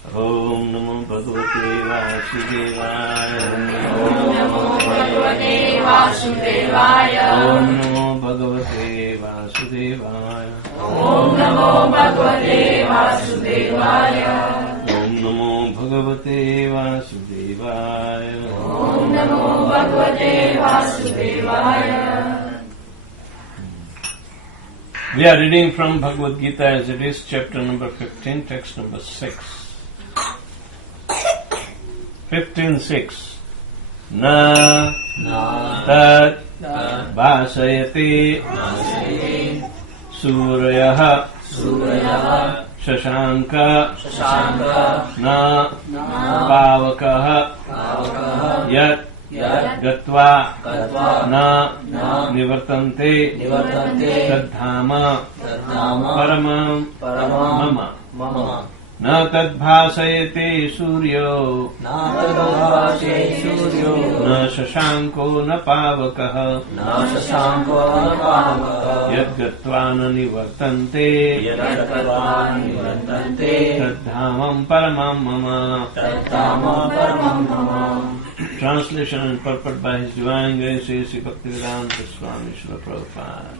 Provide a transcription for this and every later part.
Om Namo Bhagavate Vasudevaya. Om Namo Bhagavate Vasudevaya. Om Namo Bhagavate Vasudevaya. Om Namo Bhagavate Vasudevaya. Om Namo Bhagavate Vasudevaya. Om Namo Bhagavate Vasudevaya. We are reading from Bhagavad-gītā as it is, chapter number 15, text number 6. 15:6. Na tad bhāsayate sūryo śaśāṅka na pāvakaḥ yat gatvā na nivartante dhāma paramaṁ na tad bhāsayate sūryo na śaśāṅko na pāvakaḥ yat gatvā na nivartante dhāma paramaṁ. Translation and purport by His Divine Grace Sri Bhaktivedanta Swami Srila Prabhupad.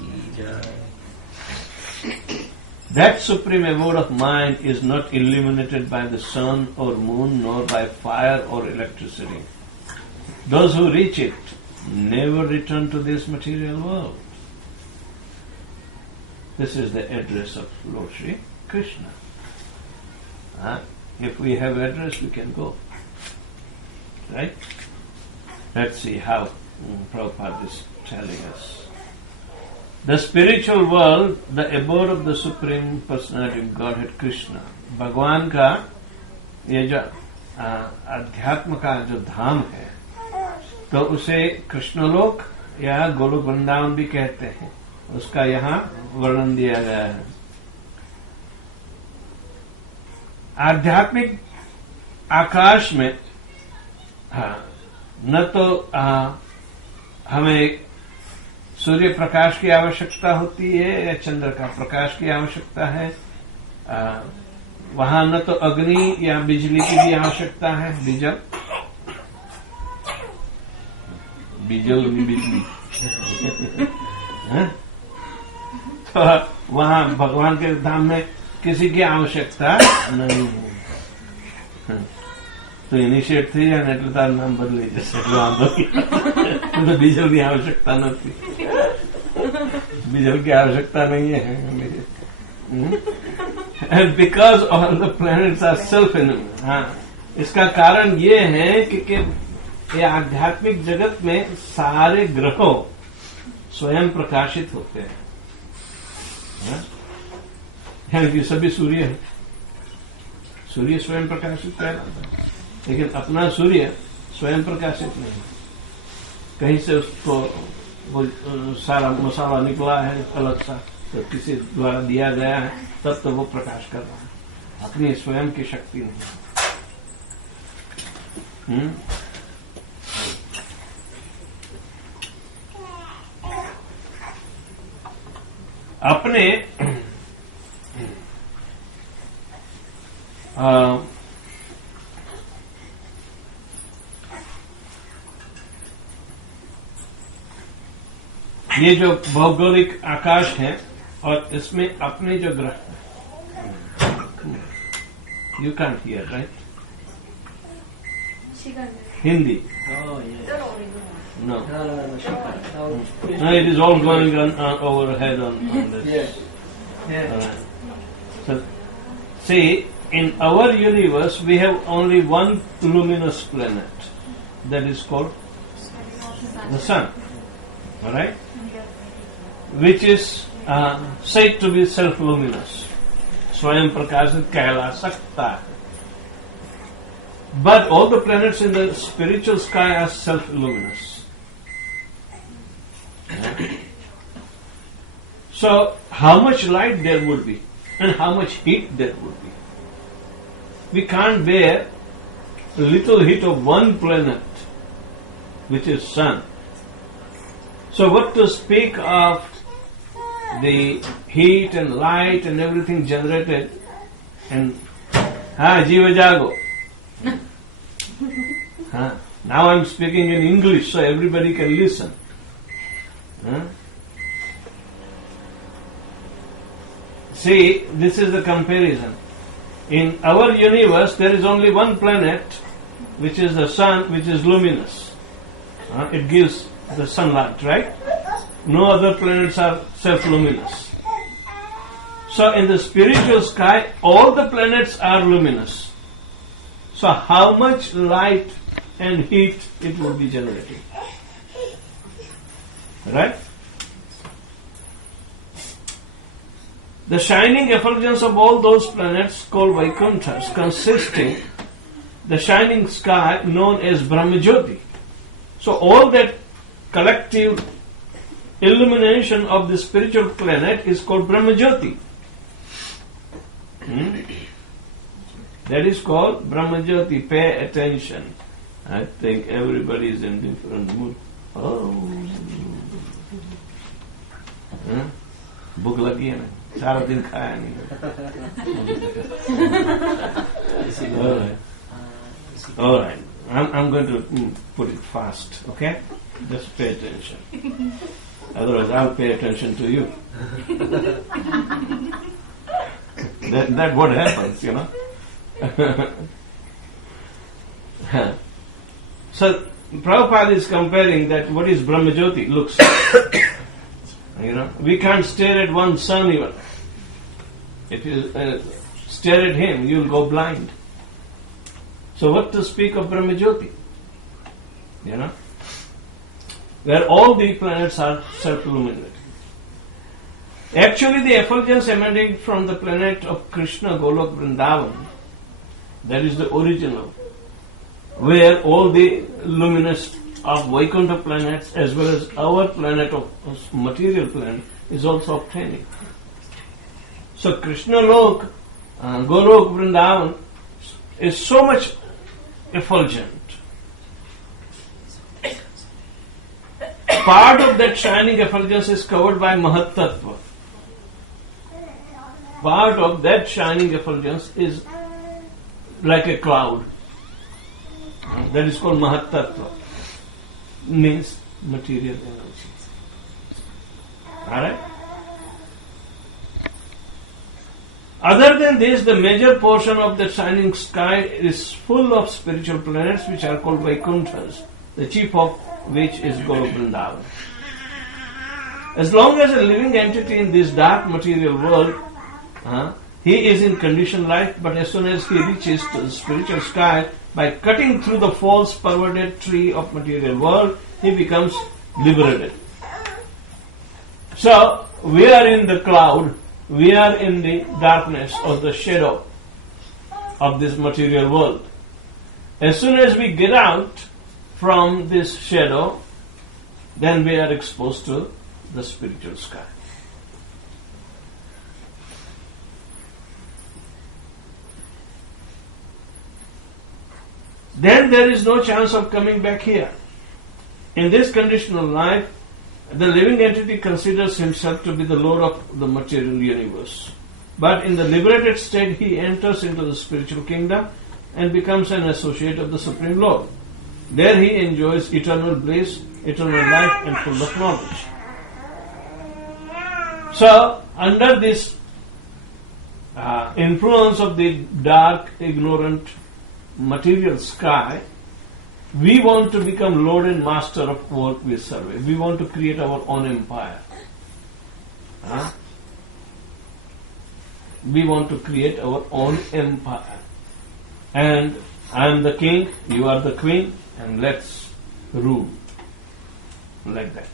That supreme abode of mind is not illuminated by the sun or moon, nor by fire or electricity. Those who reach it never return to this material world. This is the address of Lord Sri Krishna. If we have address, we can go. Right? Let's see how Prabhupada is telling us. The spiritual world, the abode of the Supreme Personality of Godhead Krishna. भगवान का ये जो अध्यात्म का जो धाम है, तो उसे कृष्णलोक या गोलोक वृंदावन भी कहते हैं. उसका यहाँ वर्णन दिया गया है. आध्यात्मिक आकाश में न तो हमें सूर्य प्रकाश की आवश्यकता होती है या चंद्र का प्रकाश की आवश्यकता है. वहां न तो अग्नि या बिजली की भी आवश्यकता है. बिजली तो वहां भगवान के धाम में किसी की आवश्यकता नहीं है. तो इनिशिएट थी या એટલે તારું નામ બદલી જશે એટલે વાંધો નહીં. તો બીજલની આવશ્યકતા નથી. બીજલ की आवश्यकता नहीं है. And because all the planets are self-illumined. हाँ, इसका कारण ये है कि ये आध्यात्मिक जगत में सारे ग्रहों स्वयं प्रकाशित होते हैं. यानी कि सभी सूर्य है. सूर्य स्वयं प्रकाशित कहलाता है, लेकिन अपना सूर्य स्वयं प्रकाशित नहीं. कहीं से उसको वो सारा मसाला निकला है अलग सा, तो किसी द्वारा दिया गया है, तब तो वो प्रकाश कर रहा है. अपनी स्वयं की शक्ति नहीं. अपने ये जो भौगोलिक आकाश है और इसमें अपने जो ग्रह, you can't here right Hindi. No, it is all going on overhead on this. So, see, in our universe we have only one luminous planet, that is called the sun. All right, which is said to be self-luminous. स्वयं प्रकाशित कहला सकता है. But all the planets in the spiritual sky are self-luminous. So, how much light there would be and how much heat there would be. We can't bear the little heat of one planet, which is sun. So what to speak of the heat and light and everything generated and Jiva Jago. Now I'm speaking in English so everybody can listen. See, this is the comparison. In our universe, there is only one planet, which is the sun, which is luminous. It gives the sunlight, right? No other planets are self-luminous. So in the spiritual sky, all the planets are luminous. So how much light and heat it will be generating? Right? The shining effulgence of all those planets called Vaikunthas, consisting the shining sky known as Brahmajyoti. So all that collective illumination of the spiritual planet is called Brahmajyoti. That is called Brahmajyoti. Pay attention. I think everybody is in different mood. Oh. Bhuk lagi hai na? Sara din khaya nahi. All right. I'm going to put it fast, okay? Just pay attention. Otherwise, I'll pay attention to you. That what happens, you know. So, Prabhupada is comparing that what is Brahmajyoti looks like. You know, we can't stare at one sun even. If you stare at him, you'll go blind. So what to speak of Brahmajyoti? You know? Where all the planets are self-illuminated. Actually, the effulgence emanating from the planet of Krishna, Golok, Vrindavan, that is the original, where all the luminous of Vaikuntha planets as well as our planet of material planet is also obtaining. So Krishna Lok, Golok, Vrindavan is so much effulgent. Part of that shining effulgence is covered by Mahat Tattva. Part of that shining effulgence is like a cloud. That is called Mahat Tattva. Means material energy. Alright? Other than this, the major portion of the shining sky is full of spiritual planets which are called Vaikunthas, the chief of which is Golok Vrindavan. As long as a living entity in this dark material world, he is in conditioned life, but as soon as he reaches to the spiritual sky, by cutting through the false perverted tree of material world, he becomes liberated. So, we are in the cloud, we are in the darkness or the shadow of this material world. As soon as we get out from this shadow, then we are exposed to the spiritual sky. Then there is no chance of coming back here. In this conditional life, the living entity considers himself to be the Lord of the material universe. But in the liberated state, he enters into the spiritual kingdom and becomes an associate of the Supreme Lord. There he enjoys eternal bliss, eternal life, and full of knowledge. So, under this influence of the dark, ignorant, material sky, we want to become Lord and Master of what we serve. We want to create our own empire. We want to create our own empire. And I am the king, you are the queen, and let's rule. Like that.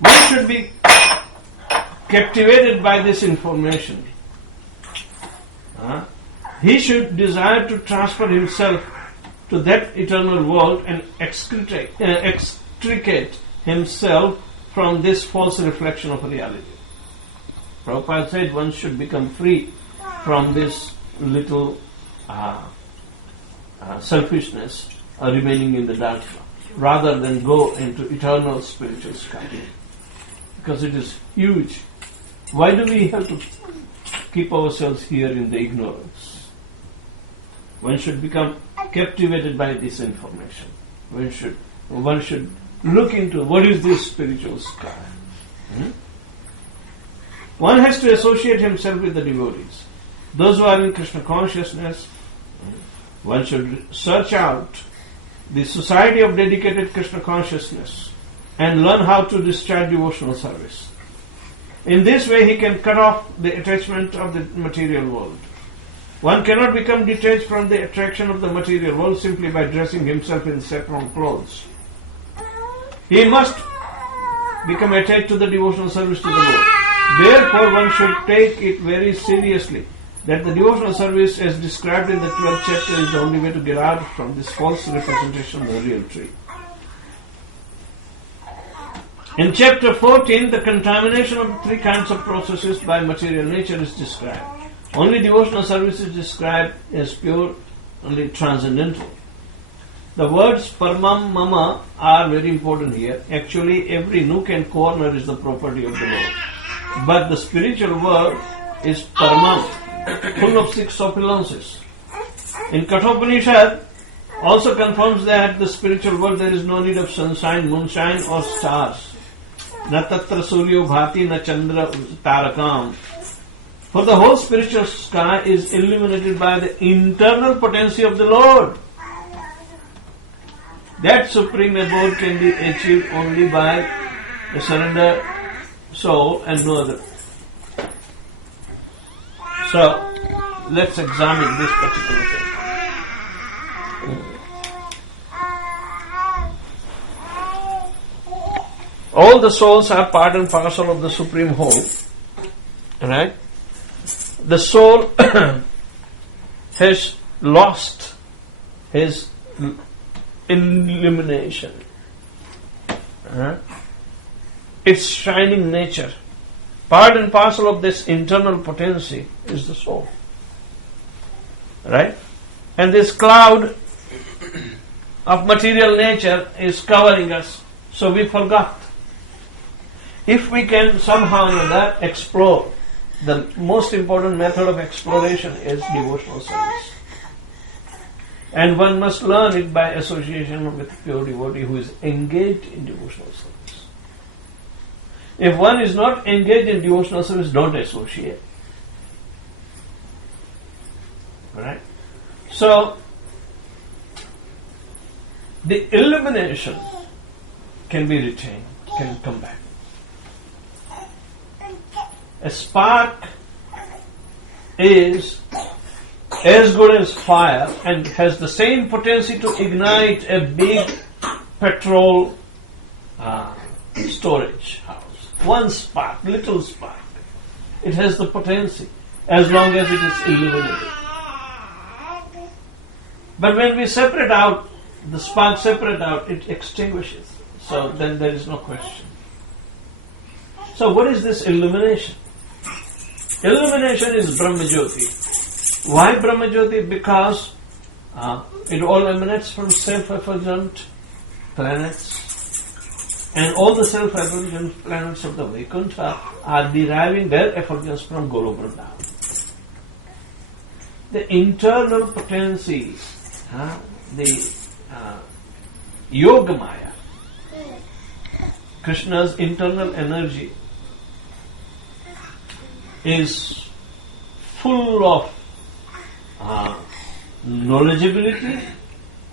One should be captivated by this information. He should desire to transfer himself to that eternal world and extricate himself from this false reflection of reality. Prabhupada said one should become free from this little selfishness remaining in the dark rather than go into eternal spiritual sky. because it is huge. Why do we have to keep ourselves here in the ignorance? One should become captivated by this information. One should look into what is this spiritual sky. One has to associate himself with the devotees. Those who are in Krishna consciousness, one should search out the society of dedicated Krishna consciousness and learn how to discharge devotional service. In this way he can cut off the attachment of the material world. One cannot become detached from the attraction of the material world simply by dressing himself in saffron clothes. He must become attached to the devotional service to the Lord. Therefore, one should take it very seriously that the devotional service as described in the 12th chapter is the only way to get out from this false representation of the real tree. In chapter 14, the contamination of the three kinds of processes by material nature is described. Only devotional service is described as pure, only transcendental. The words paramaṁ mama are very important here. Actually, every nook and corner is the property of the Lord. But the spiritual world is paramaṁ, full of six opulences. In Kathopanishad also confirms that the spiritual world there is no need of sunshine, moonshine or stars. Na tatra sūryo bhāti na chandra tarakam. For the whole spiritual sky is illuminated by the internal potency of the Lord. That supreme abode can be achieved only by a surrendered soul and no other. So, let's examine this particular thing. All the souls are part and parcel of the supreme whole. Right? The soul has lost his illumination. Its shining nature. Part and parcel of this internal potency is the soul. Right? And this cloud of material nature is covering us. So we forgot. If we can somehow or other explore, the most important method of exploration is devotional service. And one must learn it by association with pure devotee who is engaged in devotional service. If one is not engaged in devotional service, don't associate. Right? So, the illumination can be retained, can come back. A spark is as good as fire and has the same potency to ignite a big petrol storage house. One spark, little spark. It has the potency as long as it is illuminated. But when we separate out, the spark separate out, it extinguishes. So then there is no question. So what is this illumination? Illumination is Brahma-jyoti. Why Brahma-jyoti? Because it all emanates from self-effulgent planets. And all the self-effulgent planets of the Vaikuntha are deriving their effulgence from Golo Vrindavan. The internal potency, the Yogamaya, Krishna's internal energy, is full of knowledgeability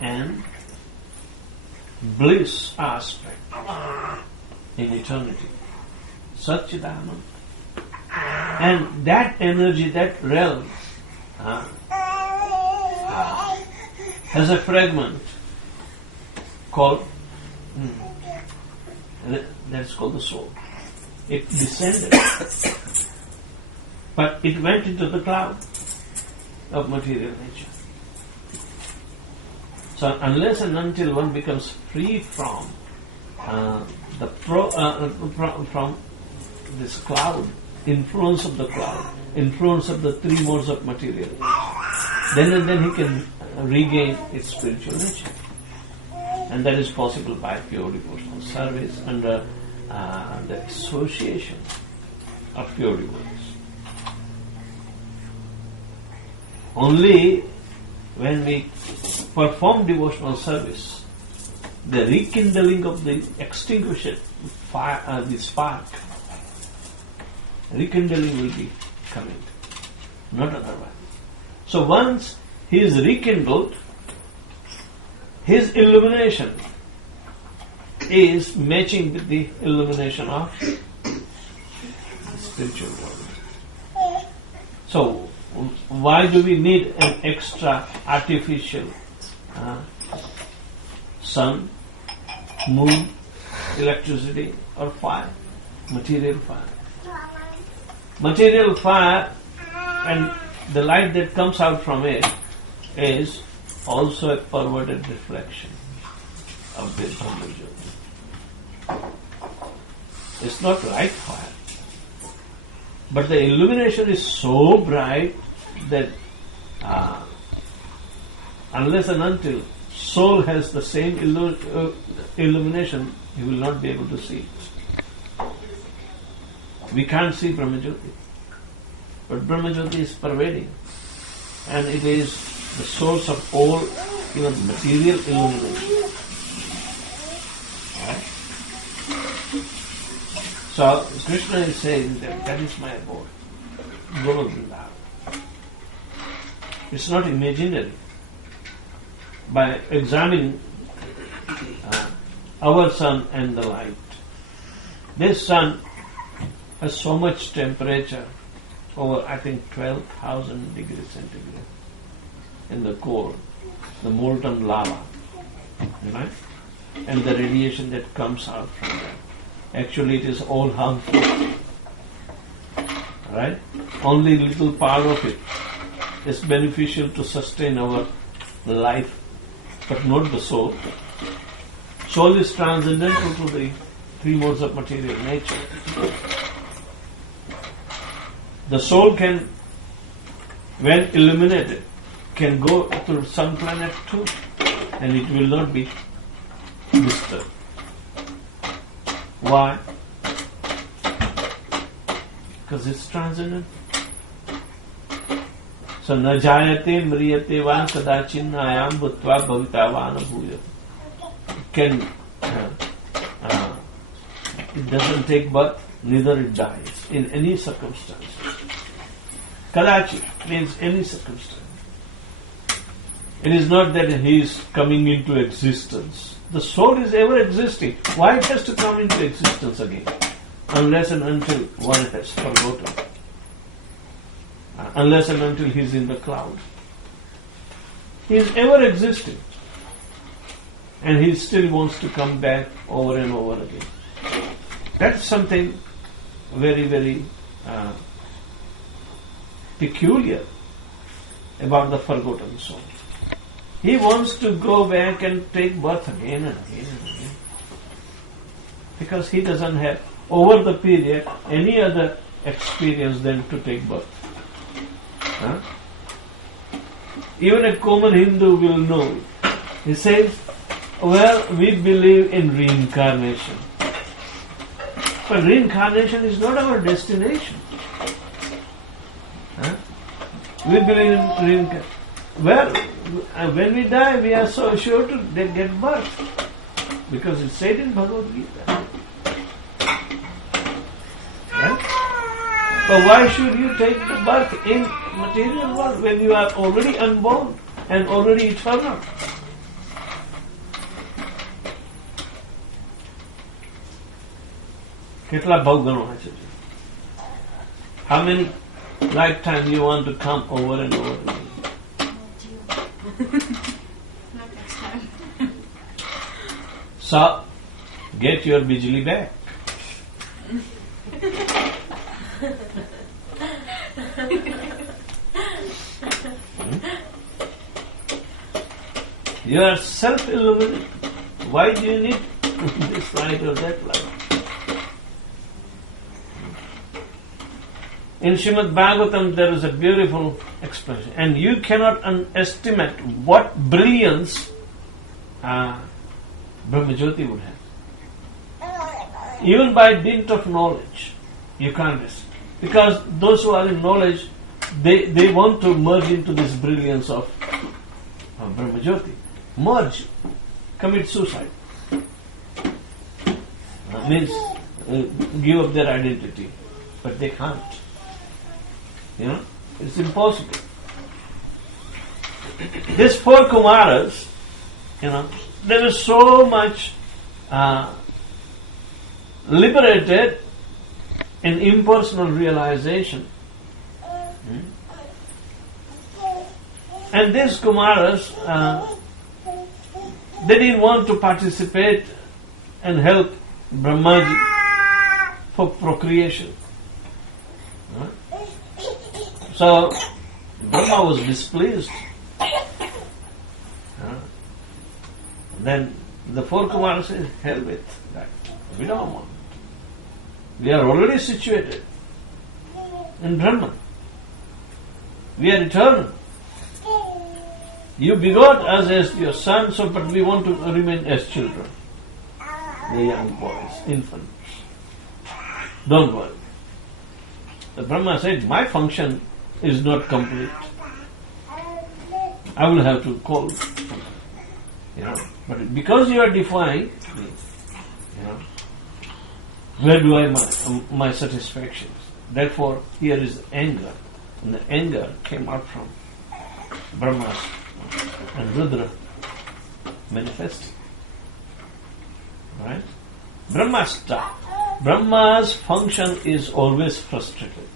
and bliss aspect in eternity. Satchidananda. And that energy, that realm, has a fragment called, that's called the soul. It descended. But it went into the cloud of material nature. So unless and until one becomes free from from this cloud, influence of the cloud, influence of the three modes of material nature, then he can regain its spiritual nature. And that is possible by pure devotional service under the association of pure devotees. Only when we perform devotional service, the rekindling of the extinguished fire, the spark, rekindling will be coming, not otherwise. So once he is rekindled, his illumination is matching with the illumination of the spiritual world. So why do we need an extra artificial sun, moon, electricity or fire? Material fire. Material fire and the light that comes out from it is also a perverted reflection of the Brahma Jyoti. It's not right fire. But the illumination is so bright that unless and until soul has the same illumination, he will not be able to see it. We can't see Brahma Jyoti. But Brahma Jyoti is pervading. And it is the source of all even material illumination. Right? So Krishna is saying that is my abode. Golovrinda. It's not imaginary. By examining our sun and the light, this sun has so much temperature, over I think 12,000 degrees centigrade in the core, the molten lava, right? And the radiation that comes out from that. Actually it is all harmful, right? Only little part of it is beneficial to sustain our life, but not the soul. Soul is transcendental to the three modes of material nature. The soul can, when illuminated, can go to some planet too, and it will not be disturbed. Why? Because it's transcendent. So na jayate mriyate va sadachinayam bhutva bhavitavana bhuyate. It doesn't take birth, neither it dies in any circumstance. Kadachi means any circumstance. It is not that he is coming into existence. The soul is ever existing. Why it has to come into existence again? Unless and until one has forgotten. Unless and until he is in the cloud. He is ever existing. And he still wants to come back over and over again. That's something very, very peculiar about the forgotten soul. He wants to go back and take birth again and again and again. Because he doesn't have, over the period, any other experience than to take birth. Huh? Even a common Hindu will know. He says, well, we believe in reincarnation. But reincarnation is not our destination. Huh? We believe in reincarnation. Well, when we die, we are so sure to get birth. Because it's said in Bhagavad-gītā. Right? But why should you take the birth in material world when you are already unborn and already eternal? કેટલા ભાવ ગણવા છે? How many lifetimes you want to come over and over again? Not next time. So, get your bijli back. You are self-illuminated. Why do you need this light or that light? In Srimad Bhagavatam there is a beautiful expression, and you cannot underestimate what brilliance Brahma Jyoti would have. even by dint of knowledge, you can't resist. Because those who are in knowledge, they want to merge into this brilliance of Brahmajyoti. Merge, commit suicide. Means give up their identity, but they can't. It's impossible. These four Kumaras, they were so much liberated in impersonal realization. And these Kumaras, they didn't want to participate and help Brahmaji for procreation. So Brahma was displeased. Then the four Kumaras said, hell with that. We don't want. We are already situated in Brahman. We are eternal. You begot us as your son, but we want to remain as children. The young boys, infants. Don't worry. The Brahma said, my function is not complete. I will have to call. But because you are defying me, where do I my satisfactions? Therefore, here is anger. And the anger came out from Brahma and Rudra manifesting. Right? Brahma's function is always frustrated.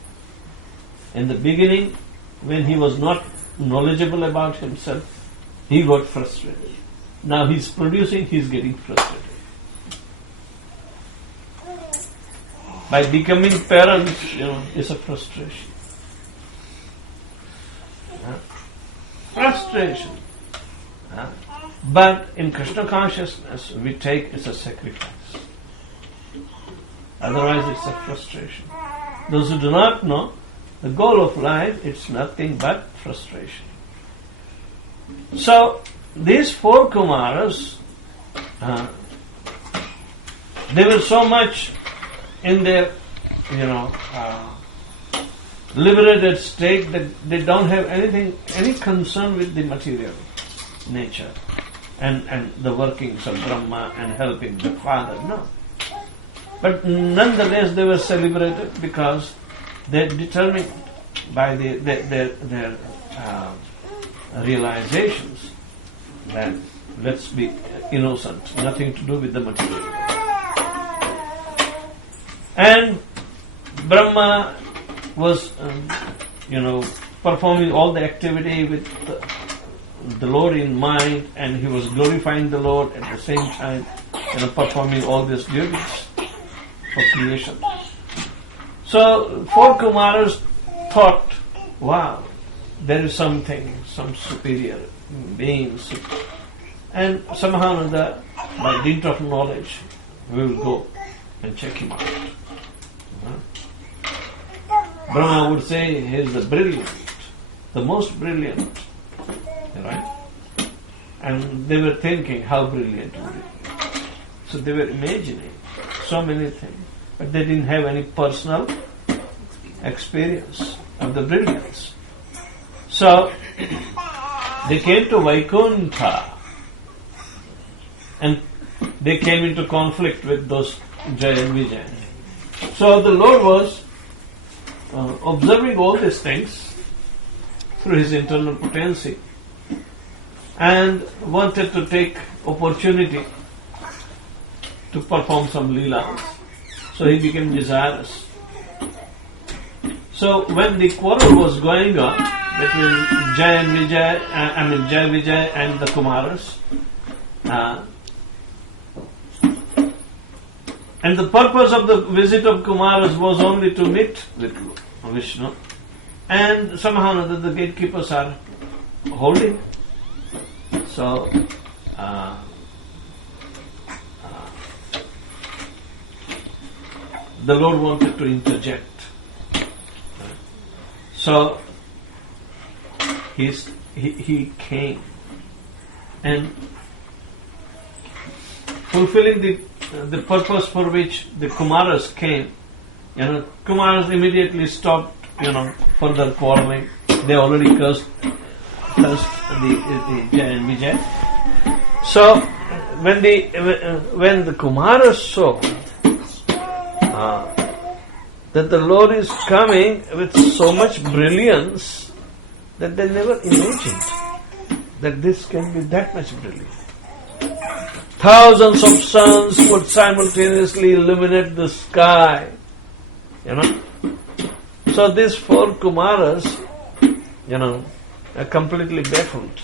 In the beginning, when he was not knowledgeable about himself, he got frustrated. Now he's producing, he's getting frustrated. By becoming parents, is a frustration. Frustration. But in Krishna consciousness, we take it's a sacrifice. Otherwise, it's a frustration. Those who do not know, the goal of life, it's nothing but frustration. So, these four Kumaras, they were so much in their, liberated state that they don't have any concern with the material nature and the workings of Brahma and helping the Father. No. But nonetheless, they were celebrated because they determined by their realizations that let's be innocent, nothing to do with the material. And Brahma was, performing all the activity with the Lord in mind, and he was glorifying the Lord at the same time, performing all these duties for creation. So, four Kumaras thought, wow, there is something, some superior beings, and somehow or other, by dint of knowledge, we will go and check him out. Brahma would say he is the brilliant, the most brilliant, right? And they were thinking how brilliant would it be. So they were imagining so many things, but they didn't have any personal experience of the brilliance. So they came to Vaikuntha and they came into conflict with those Jaya and Vijaya. So the Lord was observing all these things through his internal potency and wanted to take opportunity to perform some leelas. So he became desirous. So when the quarrel was going on between Jaya Vijay and the Kumaras, and the purpose of the visit of Kumaras was only to meet with Vishnu, and somehow or other the gatekeepers are holding. So the Lord wanted to interject. So he came and fulfilling the the purpose for which the Kumaras came. Kumaras immediately stopped, further quarreling. They already cursed the Jaya and Vijay. So when the Kumaras saw that the Lord is coming with so much brilliance that they never imagined that this can be that much brilliant. Thousands of suns would simultaneously illuminate the sky. So these four Kumaras, are completely baffled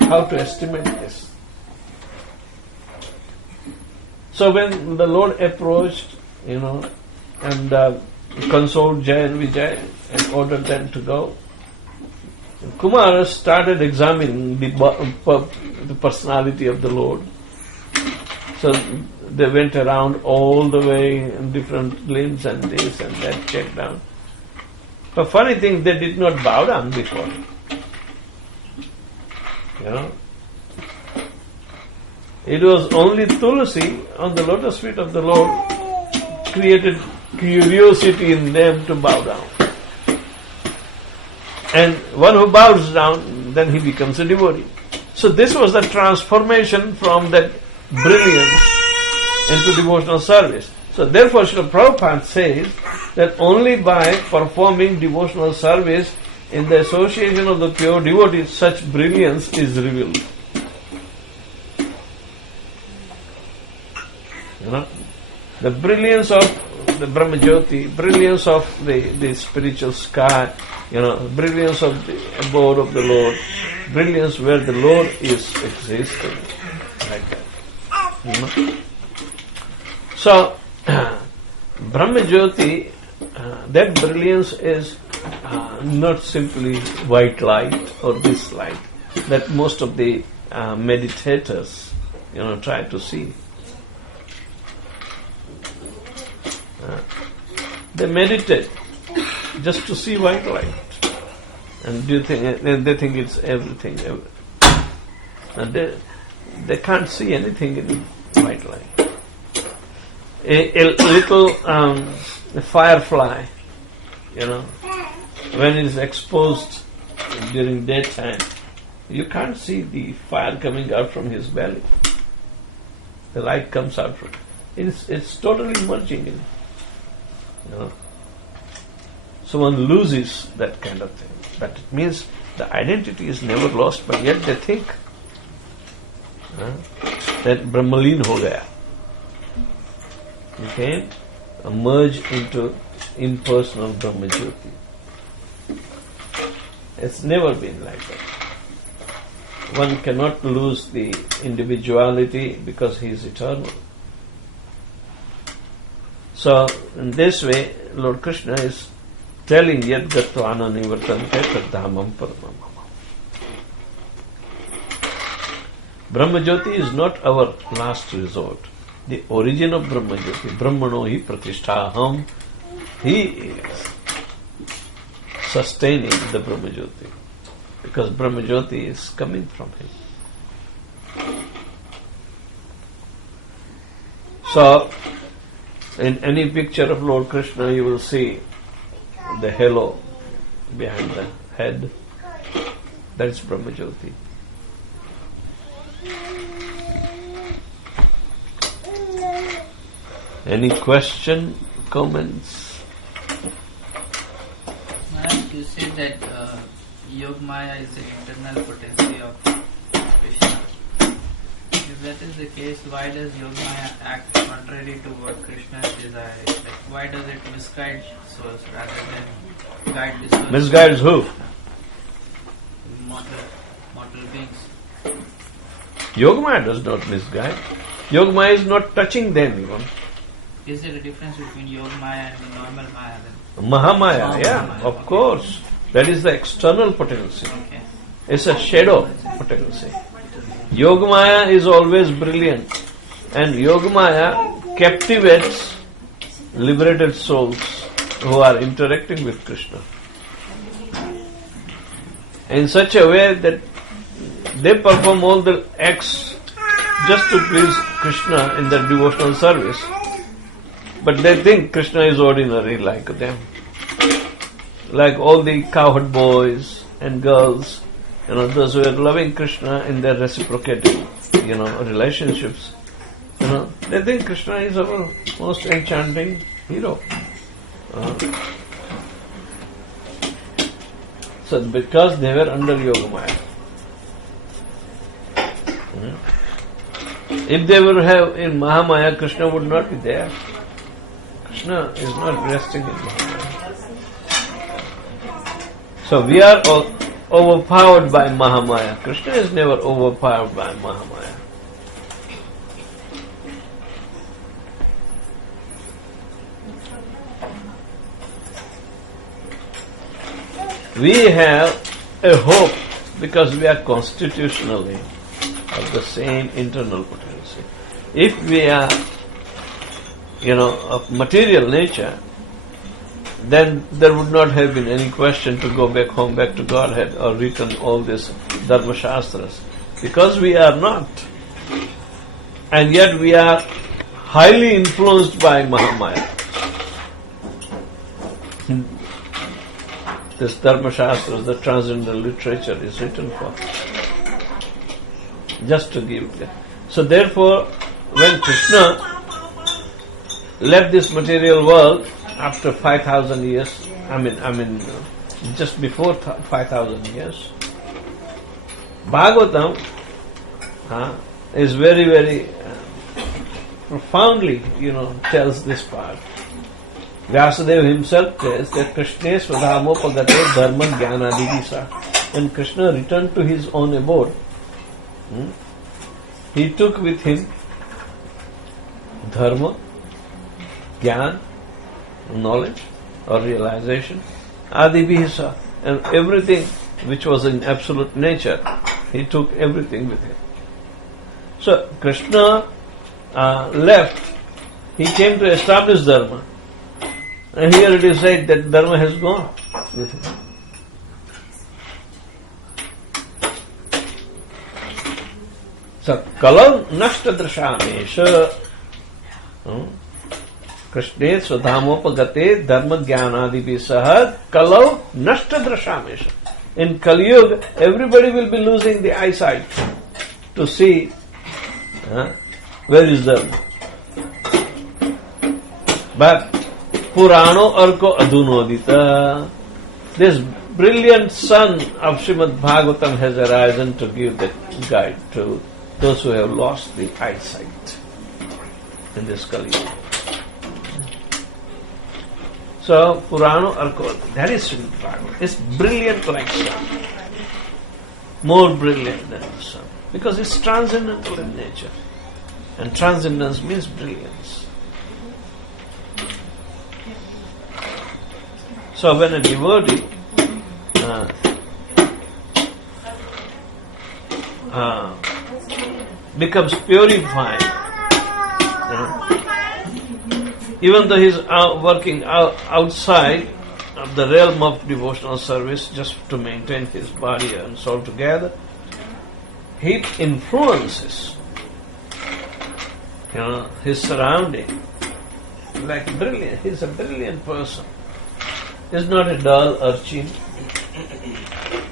how to estimate this. So when the Lord approached, and consoled Jaya and Vijay and ordered them to go, Kumaras started examining the personality of the Lord. So they went around all the way in different limbs and this and that, checked down. But funny thing, they did not bow down before. It was only Tulsi on the lotus feet of the Lord created curiosity in them to bow down. And one who bows down, then he becomes a devotee. So this was the transformation from that brilliance into devotional service. So therefore Srila Prabhupada says that only by performing devotional service in the association of the pure devotees, such brilliance is revealed. The brilliance of the Brahma Jyoti, brilliance of the spiritual sky, brilliance of the abode of the Lord, brilliance where the Lord is existing, like that. So, Brahma Jyoti, that brilliance is not simply white light or this light that most of the meditators, try to see. They meditate just to see white light, and they think it's everything. And they can't see anything in white light. A little firefly, when it is exposed during daytime, you can't see the fire coming out from his belly. The light comes out from it. It's totally merging in. So one loses that kind of thing. But it means the identity is never lost, but yet they think that Brahmalin ho gaya. You can merge into impersonal Brahma Jyoti. It's never been like that. One cannot lose the individuality because he is eternal. So, in this way, Lord Krishna is telling yat gatvā nivartante dhāma paramaṁ. Brahma Jyoti is not our last resort. The origin of Brahma Jyoti, Brahmano hi pratisthāham, he is sustaining the Brahma Jyoti because Brahma Jyoti is coming from him. So, in any picture of Lord Krishna, you will see the halo behind the head. That's Brahma Jyoti. Any question, comments? Maharaj, you said that Yoga Maya is the internal potency of Krishna. If that is the case, why does Yoga Maya act contrary to what Krishna desires? Like, why does it misguide souls rather than guide the souls? Misguides who? Mortal beings. Yoga Maya does not misguide. Yoga Maya is not touching them even. Is there a difference between Yoga Maya and the normal Maya then? Mahamaya, yeah, of course. That is the external potency. Okay. It's a shadow potency. Yoga Maya is always brilliant, and Yoga Maya captivates liberated souls who are interacting with Krishna in such a way that they perform all the acts just to please Krishna in their devotional service, but they think Krishna is ordinary like them. Like all the cowherd boys and girls, those who are loving Krishna in their reciprocating, relationships, they think Krishna is our most enchanting hero. So because they were under Yogamaya. If they were have in Mahamaya, Krishna would not be there. Krishna is not resting in Mahamaya. So we are overpowered by Mahamaya. Krishna is never overpowered by Mahamaya. We have a hope because we are constitutionally of the same internal potency. If we are, of material nature, then there would not have been any question to go back home, back to Godhead, or written all these Dharma Shastras. Because we are not. And yet we are highly influenced by Mahamaya. This Dharma Shastras, the transcendental literature is written for. Just to give. So therefore, when Krishna left this material world after 5,000 years, just before 5,000 years, Bhagavatam is very, very profoundly, tells this part. Vyasadeva himself says that Krishna swadhamopagate dharma jnanadivisa. When Krishna returned to his own abode, he took with him dharma, jnana, knowledge or realization, adivisa, and everything which was in absolute nature, he took everything with him. So Krishna left, he came to establish dharma. And here it is said that dharma has gone with him. So, kalau nashta drashamesha Krishne swadhamopagate dharma jnanadibhisah kalau nashta drashamesha. In Kali Yuga, everybody will be losing the eyesight to see where is dharma. But Purano Arko Adunodita, this brilliant sun of Srimad Bhagavatam has arisen to give that guide to those who have lost the eyesight in this Kali Yuga. So, Purano Arko, that is Srimad Bhagavatam. It's brilliant like sun. More brilliant than the sun. Because it's transcendental in nature. And transcendence means brilliance. So when a devotee becomes purified, even though he is working outside of the realm of devotional service just to maintain his body and soul together, he influences his surrounding like brilliant. He's a brilliant person. Is not a dull urchin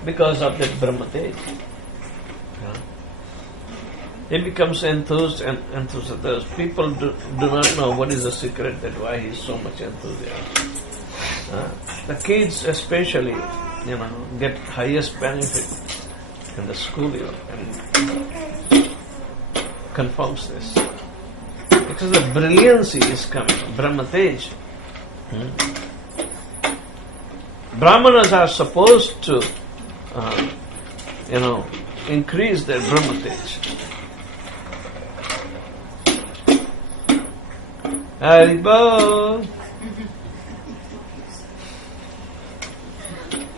because of that Brahmatej. He becomes enthused and enthusiastic. People do not know what is the secret that why he is so much enthusiastic. The kids especially, get highest benefit in the school year and confirms this. Because the brilliancy is coming, Brahmatej. Brahmanas are supposed to, increase their Brahmatej. Haribo!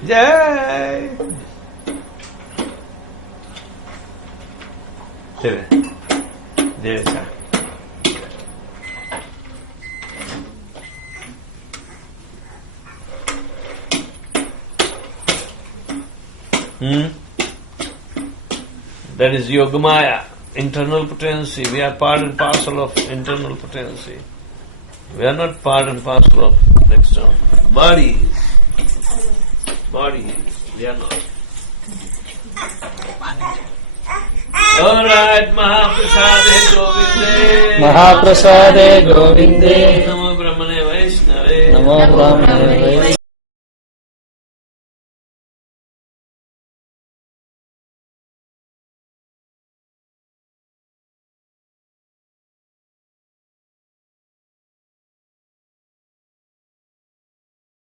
Jai! Jai Jai. That is Yogamaya. internal potency. We are part and parcel of internal potency. We are not part and parcel of external. Bodies. We are not. Alright, Mahaprasade Govinde. Mahaprasade Govinde. Namo Brahmane Vaishnave. Namo Brahmane